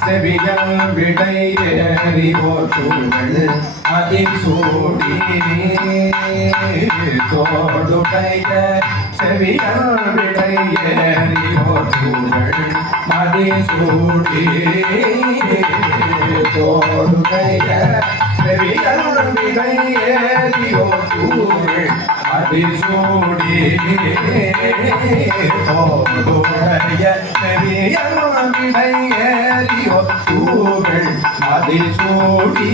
செவியல் விடை ஏறி அதில் சூடி தோடுடைய செவியல் விடை ஏறி அதில் சூடி தோடுடைய செவியல் விடை ஏறி அதில் சூடி தோடுடைய செவியல் விடை தூகள் அதில் சூடி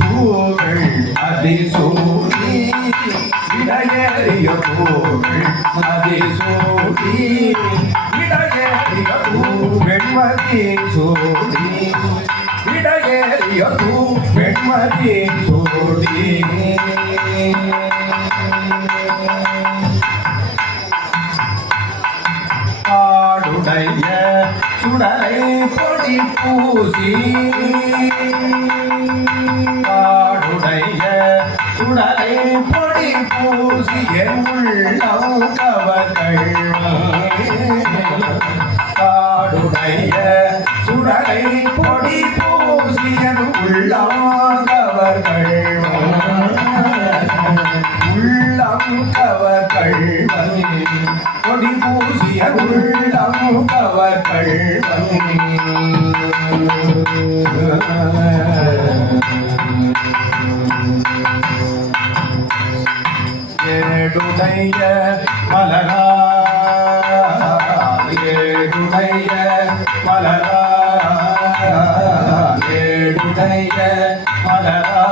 தூகள் அதில் சூடி விடையேறிய தூகள் அதில் சூடி விடையேறிய தூகள் மதி சூடி விடையேறிய தூ உடலை பொடி பூசி பாடுடைய சுடலை பொடி பூசி உள்ளம் கவர்கள் பாடுடைய சுடலை பொடி பூசி என் உள்ளம் ஏடுடைய மலரா ஏடுடைய மலரா ஏடுடைய மலரா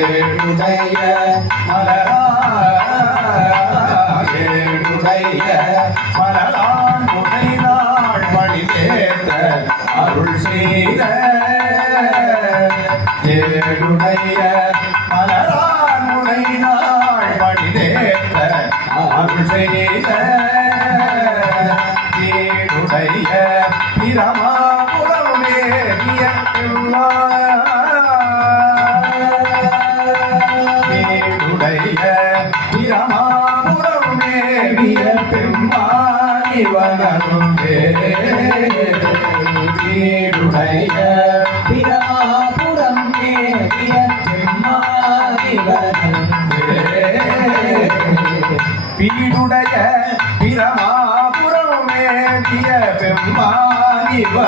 ஏடுடைய மலரா ஏடுடைய மலரான் உடைநாள் மணிதேத்த அருள் செய்த ஏடுடைய பிரமாபுரம் மேறிய பிரமாபுரம் மேறிய பெம்மானிவனும் ஏடுடைய பிரமாபுரம் பீடுடைய பிரமாபுரம் மேறிய பெம்மானிவ